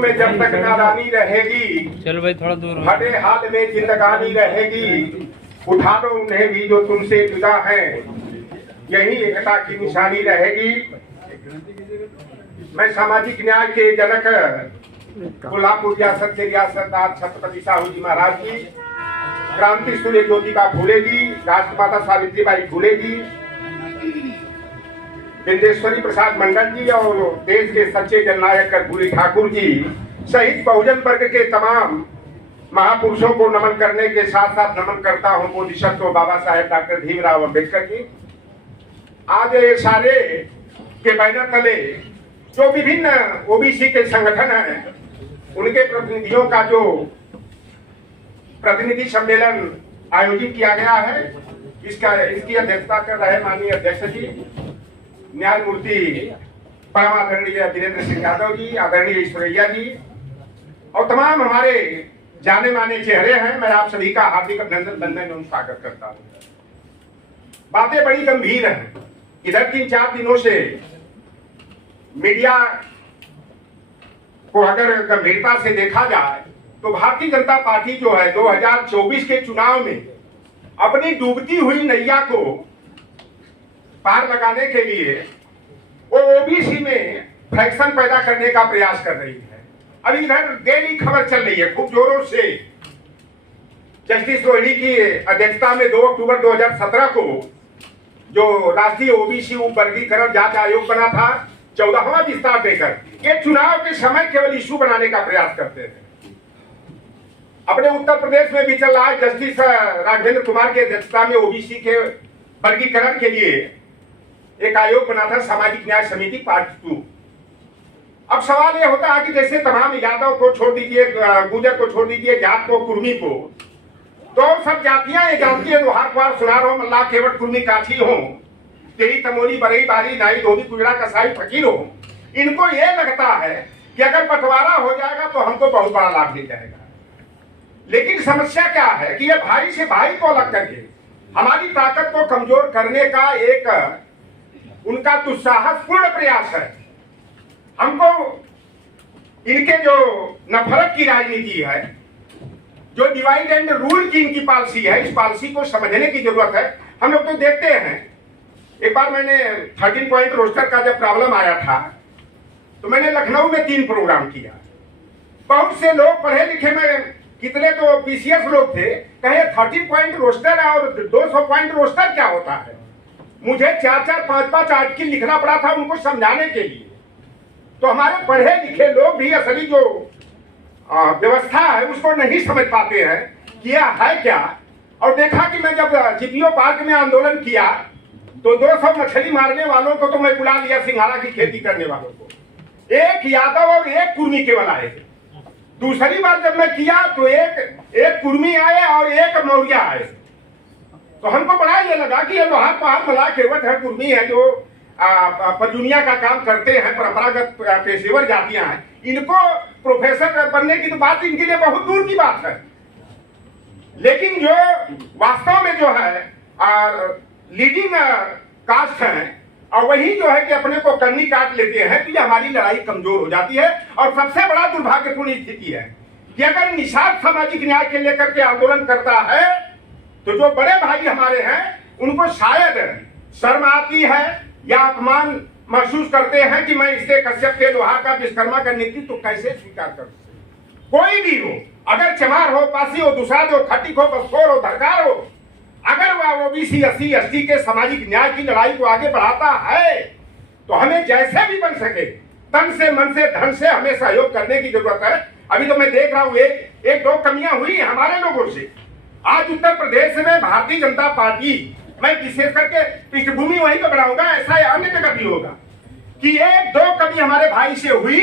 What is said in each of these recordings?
में जब तक नादानी रहेगी, चलो भाई थोड़ा दूर भले हाल में जिंदगानी रहेगी, उठा लो उन्हें भी जो तुमसे जुदा है, यही एकता की निशानी रहेगी। मैं सामाजिक न्याय के जनक कोल्हापुर रियासत से रियासतदार छत्रपति साहू जी महाराज की क्रांति सूर्य ज्योतिका फूले जी, राष्ट्रमाता सावित्रीबाई फूले जी, बिंदेश्वरी प्रसाद मंडल जी और देश के सच्चे जननायक कर्पूरी ठाकुर जी सहित बहुजन वर्ग के तमाम महापुरुषों को नमन करने के साथ साथ नमन करता हूं बोधिसत्व बाबा साहेब डॉक्टर भीमराव अम्बेडकर जी। आज ये सारे के बैनर तले जो विभिन्न ओबीसी के संगठन हैं, उनके प्रतिनिधियों का जो प्रतिनिधि सम्मेलन आयोजित किया गया है, इसकी अध्यक्षता कर रहे माननीय अध्यक्ष जी न्यायमूर्ति परम आदरणीय वीरेंद्र सिंह यादव जी, आदरणीय ईश्वरैया जी और तमाम हमारे जाने माने चेहरे हैं। मैं आप सभी का हार्दिक अभिनंदन बंदन एवं स्वागत करता हूं। बातें बड़ी गंभीर हैं। इधर 3-4 दिनों से मीडिया को अगर गंभीरता से देखा जाए तो भारतीय जनता पार्टी जो है 2024 के चुनाव में अपनी डूबती हुई नैया को पार लगाने के लिए वो ओबीसी में फ्रैक्शन पैदा करने का प्रयास कर रही है। अभी इधर डेली खबर चल रही है खूब जोरों से। जस्टिस रोहिणी की अध्यक्षता में 2 अक्टूबर 2017 को जो राष्ट्रीय ओबीसी वर्गीकरण जांच आयोग बना था, 14वां विस्तार देकर ये चुनाव के समय केवल इशू बनाने का प्रयास करते हैं। अपने उत्तर प्रदेश में भी चल रहा है। जस्टिस राघवेंद्र कुमार की अध्यक्षता में ओबीसी के वर्गीकरण के लिए एक आयोग बना था, सामाजिक न्याय समिति पार्ट 2। अब सवाल यह होता है कि जैसे तमाम यादव को छोड़ दीजिए, गुजर को छोड़ दीजिए, जाट को, कुर्मी को, तो सब जातियां ये जानती है लोहार कुमार सुनार हो, मल्लाह केवट कुर्मी काठी हो, तेरी तमोली बरई बारी नाई धोबी गुजरा कसाई फकीर हो, इनको ये लगता है कि अगर बंटवारा हो जाएगा तो हमको बहुत बड़ा लाभ मिल जाएगा। लेकिन समस्या क्या है कि ये भाई से भाई को अलग करके हमारी ताकत को कमजोर करने का एक उनका दुस्साहसपूर्ण प्रयास है। हमको इनके जो नफरत की राजनीति है, जो डिवाइड एंड रूल की इनकी पॉलिसी है, इस पॉलिसी को समझने की जरूरत है। हम लोग तो देखते हैं, एक बार मैंने 13 पॉइंट रोस्टर का जब प्रॉब्लम आया था तो मैंने लखनऊ में 3 प्रोग्राम किया। बहुत से लोग पढ़े लिखे में कितने तो पीसीएस लोग थे, कहे 13 पॉइंट रोस्टर और 200 पॉइंट रोस्टर क्या होता है। मुझे 4-4, 5-5 आर्टिकल लिखना पड़ा था उनको समझाने के लिए। तो हमारे पढ़े लिखे लोग भी असली जो व्यवस्था है उसको नहीं समझ पाते हैं कि यह है क्या। और देखा कि मैं जब जीपीओ पार्क में आंदोलन किया तो 200 मछली मारने वालों को तो मैं बुला लिया, सिंघाड़ा की खेती करने वालों को, एक यादव और एक कुर्मी केवल आए थे। दूसरी बार जब मैं किया तो एक कुर्मी आए और एक मौर्या आए। तो हमको बड़ा ये लगा कि ये लोहार पहाड़ मल्लाह केवट है, कुर्मी है, जो परजुनिया का काम करते हैं, परंपरागत पेशेवर जातियां हैं, इनको प्रोफेसर बनने की तो बात इनके लिए बहुत दूर की बात है। लेकिन जो वास्तव में जो है लीडिंग कास्ट है और वही जो है कि अपने को कन्नी काट लेते हैं, तो ये हमारी लड़ाई कमजोर हो जाती है। और सबसे बड़ा दुर्भाग्यपूर्ण स्थिति है कि अगर निषाद सामाजिक न्याय के लेकर के आंदोलन करता है तो जो बड़े भाई हमारे हैं उनको शायद शर्म आती है या अपमान महसूस करते हैं कि मैं इससे कश्यप के लोहा का विश्वकर्मा का नेतृत्व तो कैसे स्वीकार कर सकूं। कोई भी हो, अगर चमार हो, पासी हो, दुसाद हो, खटिक हो, बसखोर हो, धरकार हो, अगर वह ओबीसी SC ST के सामाजिक न्याय की लड़ाई को आगे बढ़ाता है तो हमें जैसे भी बन सके तन से, मन से, धन से हमें सहयोग करने की जरूरत है। अभी तो मैं देख रहा हूं एक दो कमियां हुई हमारे लोगों से। आज उत्तर प्रदेश में भारतीय जनता पार्टी, मैं विशेष करके पृष्ठभूमि वहीं पर बनाऊंगा, ऐसा अन्य जगह भी होगा कि 1-2 कमी हमारे भाई से हुई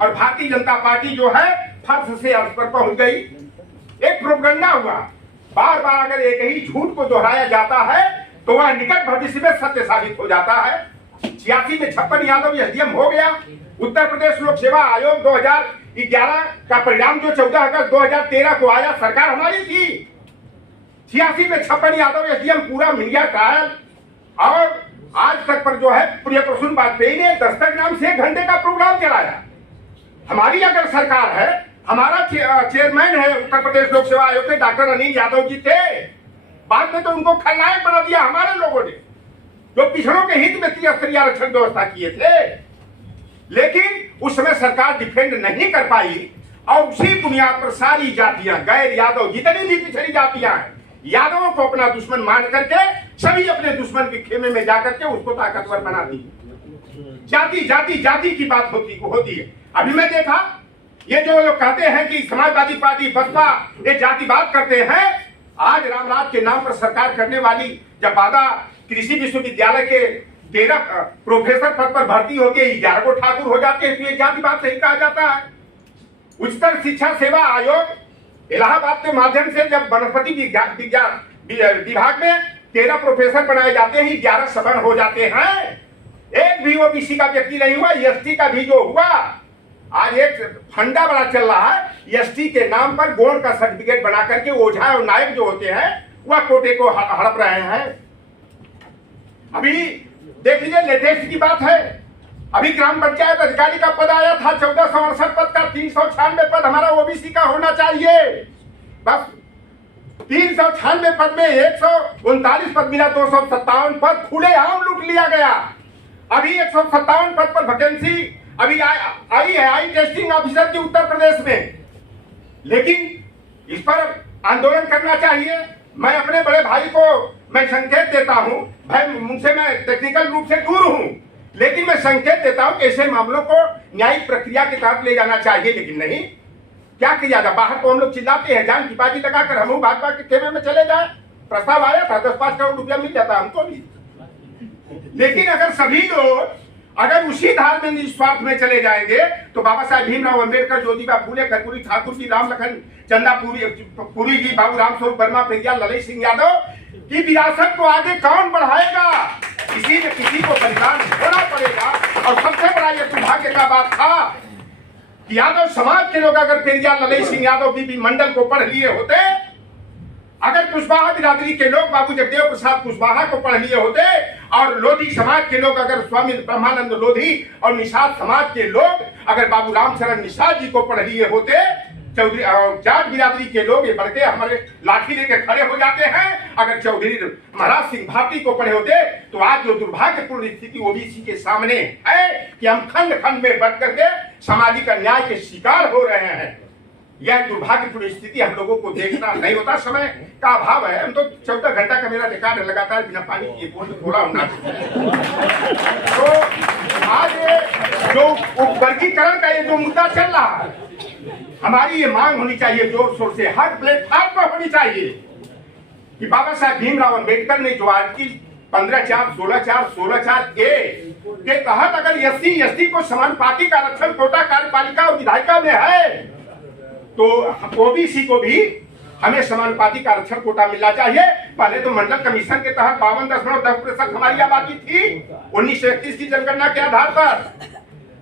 और भारतीय जनता पार्टी जो है फर्श से अर्श पर पहुंच गई। एक प्रोपगंडा हुआ, बार बार अगर एक ही झूठ को दोहराया जाता है तो वह निकट भविष्य में सत्य साबित हो जाता है। 86 में 56 यादव SDM हो गया। उत्तर प्रदेश लोक सेवा आयोग 2011 का परिणाम जो 14 अगस्त 2013 को आया, सरकार हमारी थी। 86 में 56 यादव SDM पूरा मीडिया ट्रायल और आज तक पर जो है प्रिय प्रसून वाजपेयी ने दस्तक नाम से 1 घंटे का प्रोग्राम चलाया। हमारी अगर सरकार है, हमारा चेयरमैन है उत्तर प्रदेश लोक सेवा आयोग के डॉक्टर अनिल यादव जी थे, बाद में तो उनको खलनायक बना दिया हमारे लोगों ने, जो पिछड़ों के हित में त्रिस्तरीय आरक्षण व्यवस्था किए थे। लेकिन उस समय सरकार डिफेंड नहीं कर पाई और उसी बुनियाद पर सारी जातियां, गैर यादव जितनी भी पिछड़ी जातियां हैं, यादवों को अपना दुश्मन मान करके सभी अपने दुश्मन के खेमे में जाकर के उसको ताकतवर बना दी। जाति जाति जाति की बात होती है। अभी मैं देखा ये जो लोग कहते हैं कि समाजवादी पार्टी बसपा ये जातिवाद करते हैं, आज रामराज के नाम पर सरकार करने वाली जब वादा कृषि विश्वविद्यालय के 13 प्रोफेसर पद पर भर्ती होके 11 को ठाकुर हो जाते हैं, तो ये जातिवाद सही कहा जाता है। उच्चतर शिक्षा सेवा आयोग इलाहाबाद के माध्यम से जब वनस्पति विभाग में 13 प्रोफेसर बनाए जाते हैं, 11 सवर्ण हो जाते हैं, एक भी ओबीसी का व्यक्ति नहीं हुआ, एसटी का भी जो हुआ। आज एक फंडा बड़ा चल रहा है, एसटी के नाम पर गोंड का सर्टिफिकेट बना करके ओझा और नायक जो होते हैं वह कोटे को हड़प रहे हैं। अभी देख लीजिए लेटेस्ट की बात है, अभी ग्राम पंचायत अधिकारी का पद आया था 1468 पद का, 396 पद हमारा ओबीसी का होना चाहिए। बस 396 पद में 139 पद मिला, 257 पद खुले आम लूट लिया गया। अभी 157 पद पर वैकेंसी अभी आई है, आई टेस्टिंग ऑफिसर की उत्तर प्रदेश में। लेकिन इस पर आंदोलन करना चाहिए। मैं अपने बड़े भाई को मैं संकेत देता हूं, भाई मुझसे मैं टेक्निकल रूप से दूर हूं, लेकिन मैं संकेत देता हूं कि ऐसे मामलों को न्यायिक प्रक्रिया के तहत ले जाना चाहिए। लेकिन नहीं, क्या किया जाए, बाहर तो हम लोग चिल्लाते हैं, जान की बाजी लगाकर हम भाजपा के खेमे में चले जाए। प्रस्ताव आया था 10-5 करोड़ रुपया मिल जाता हमको भी। लेकिन अगर सभी लोग अगर उसी धार में निस्वार्थ में चले जाएंगे तो बाबा साहेब भीमराव अंबेडकर, ज्योतिबा फूले, कर्पूरी ठाकुर जी, राम लखन चंदा पुरी जी, बाबू राम स्वरूप वर्मा, पेरियार ललित सिंह यादव की विरासत को आगे कौन बढ़ाएगा? किसी न किसी को बलिदान होना पड़ेगा। और सबसे बड़ा ये दुर्भाग्य का बात था कि यादव समाज के लोग अगर पेरियार ललित सिंह यादव बीबी मंडल को पढ़ लिए होते, अगर कुशवाहा बिरादरी के लोग बाबू जगदेव प्रसाद कुशवाहा को पढ़ लिए होते, और लोधी समाज के लोग अगर स्वामी ब्रह्मानंद लोधी और निषाद समाज के लोग अगर बाबू रामचरण निषाद जी को पढ़ लिए होते, चौधरी जाट बिरादरी के लोग ये बढ़ के हमारे लाठी लेके खड़े हो जाते हैं, अगर चौधरी महाराज सिंह भारती को पढ़े होते, तो आज जो दुर्भाग्यपूर्ण स्थिति ओबीसी के सामने है कि हम खंड खंड में बढ़ करके सामाजिक अन्याय के शिकार हो रहे हैं, यह दुर्भाग्यपूर्ण स्थिति हम लोगों को देखना नहीं होता। समय का अभाव है, हम तो 14 घंटा का मेरा रिकॉर्ड लगातार बिना पानी पिए बोला होना। तो आज जो वर्गीकरण का ये जो मुद्दा चल रहा है, हमारी ये मांग होनी चाहिए जोर शोर से, हर प्लेटफॉर्म पर होनी चाहिए कि बाबा साहेब भीमराव अंबेडकर ने जो आज की 15/4, 16/4, 16/4 के तहत अगर एससी को समानुपाती का आरक्षण कोटा कार्यपालिका और विधायिका में है, तो ओबीसी को भी हमें समानुपाती का आरक्षण कोटा मिलना चाहिए। पहले तो मंडल कमीशन के तहत 52.10% हमारी आबादी थी 1931 की जनगणना के आधार पर।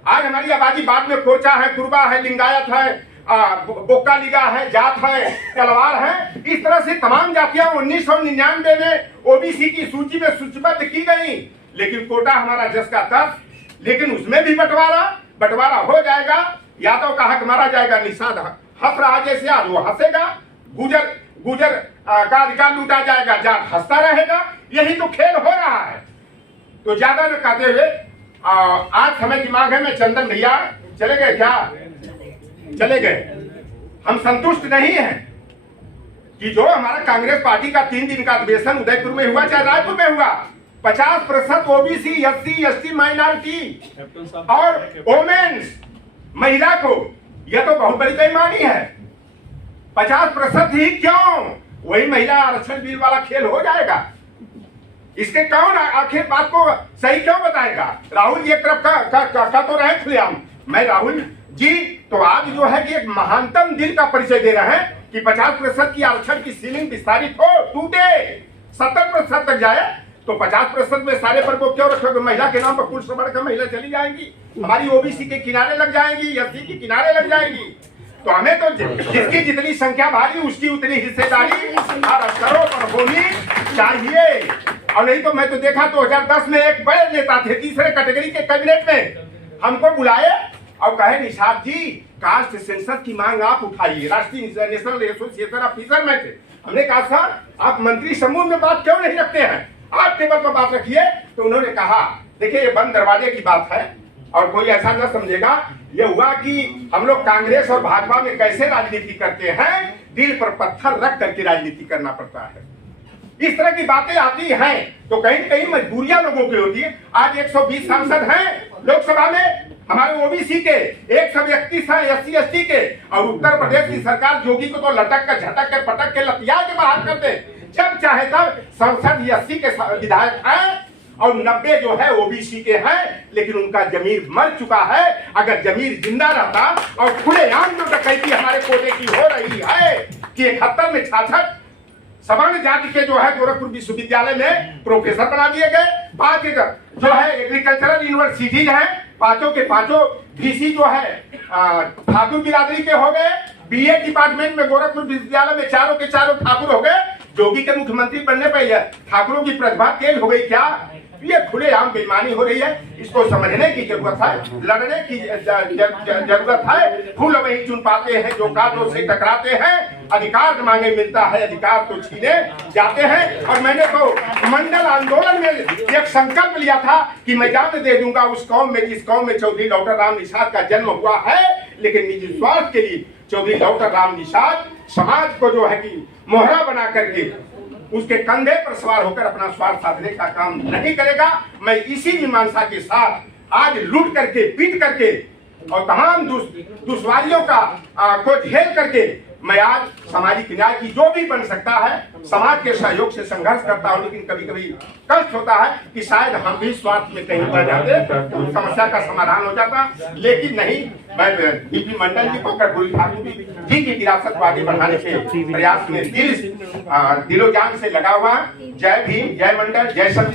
आज हमारी आबादी बाद में कोचा है, कुरबा है, लिंगायत है, बोक्का लिगा है, जाट है, तलवार है, इस तरह से तमाम जातियां 1999 में ओबीसी की सूची में सूचीबद्ध की गई। लेकिन कोटा हमारा जस का तस, लेकिन उसमें भी बंटवारा हो जाएगा, यादव का हक मारा जाएगा, निषाद हंस रहा जैसे आज वो हंसेगा, गुजर का अधिकार लूटा जाएगा, जाट हंसता रहेगा। यही तो खेल हो रहा है। तो ज्यादा न कहते हुए आज समय की मांग है। मैं चंदन भैया चले गए क्या? चले गए। हम संतुष्ट नहीं हैं कि जो हमारा कांग्रेस पार्टी का 3 दिन का अधिवेशन उदयपुर में हुआ चाहे रायपुर में हुआ, 50% ओबीसी, एससी, एसटी माइनॉरिटी और वोमेन्स महिला को, यह तो बहुत बड़ी बेईमानी है। 50% ही क्यों? वही महिला आरक्षण बिल वाला खेल हो जाएगा। इसके कौन आखिर बात को सही क्यों बताएगा? राहुल जी एक तरफ का तो रहे खुलेआम। मैं राहुल जी तो आज जो है कि एक महानतम दिल का परिचय दे रहे हैं कि 50% की आरक्षण की सीलिंग विस्तारित हो, टूटे, 70% तक जाए, तो 50% में सारे पर को क्यों रखोगे? महिला के नाम पर कुल समझ कर महिला चली जाएंगी, हमारी ओबीसी के किनारे लग जाएंगी, एससी के किनारे लग जाएंगी। तो हमें तो जिसकी जितनी संख्या भारी उसकी उतनी हिस्सेदारी हर स्तरों पर होनी चाहिए। और नहीं तो मैं तो देखा 2010 में एक बड़े नेता थे तीसरे कैटेगरी के कैबिनेट में, हमको बुलाए और कहे निषाद जी कास्ट सेंसस की मांग आप उठाइए, राष्ट्रीय नेशनल एसोसिएशन ऑफ फिशरमैन से। हमने कहा सर आप मंत्री समूह में बात क्यों नहीं रखते हैं, आप टेबल पर बात रखिए। तो उन्होंने कहा देखिए ये बंद दरवाजे की बात है और कोई ऐसा न समझेगा। ये हुआ कि हम लोग कांग्रेस और भाजपा में कैसे राजनीति करते हैं, दिल पर पत्थर रख करके राजनीति करना पड़ता है। इस तरह की बातें आती हैं तो कहीं न कहीं मजबूरियां लोगों की होती है। आज 120 सांसद हैं लोकसभा में हमारे ओबीसी के, 131 हैं SC ST के, और उत्तर प्रदेश की सरकार जोगी को तो लटक कर झटक के पटक के लतिया के बाहर कर दे। जब चाहे तब संसद 80 के विधायक हैं और 90 जो है ओबीसी के हैं, लेकिन उनका जमीर मर चुका है। अगर जमीर जिंदा रहता और खुलेआम जो डकैती हमारे कोटे की हो रही है कि 71 में 66 सामान्य जाति के जो है गोरखपुर विश्वविद्यालय में प्रोफेसर बना दिए गए, 5 जो है एग्रीकल्चरल यूनिवर्सिटीज हैं, पांचों के पांचों VC जो है ठाकुर बिरादरी के हो गए। BA डिपार्टमेंट में गोरखपुर विश्वविद्यालय में चारों के चारों ठाकुर हो गए। जोगी के मुख्यमंत्री बनने पर ठाकुरों की प्रतिभा तेज हो गई क्या? ये खुलेआम बेईमानी हो रही है, इसको समझने की जरूरत है, लड़ने की जरूरत है। फूल वही चुन पाते हैं जो कांटों से टकराते हैं, अधिकार मांगे मिलता है अधिकार तो छीने जाते हैं। और मैंने तो मंडल आंदोलन में एक संकल्प लिया था कि मैं जान दे दूंगा उस कौम में जिस कौम में चौधरी डॉक्टर राम निषाद का जन्म हुआ है, लेकिन निजी स्वार्थ के लिए चौधरी डॉक्टर राम निषाद समाज को जो है कि मोहरा बना करके उसके कंधे पर सवार होकर अपना स्वार्थ साधने का काम नहीं करेगा। मैं इसी मीमांसा के साथ आज लूट करके पीट करके और तमाम दुश्वारियों का को झेल करके मैं आज सामाजिक न्याय की जो भी बन सकता है समाज के सहयोग से संघर्ष करता हूं। लेकिन कभी कभी कष्ट होता है कि शायद हम भी स्वार्थ में कहीं बढ़ जाते तो समस्या का समाधान हो जाता, लेकिन नहीं। मैं DP मंडल जी को कर्पूरी ठाकुर जी की विरासत को आगे बढ़ाने के प्रयास में दिलो जान से लगा हुआ। जय भीम, जय मंडल, जय संघ।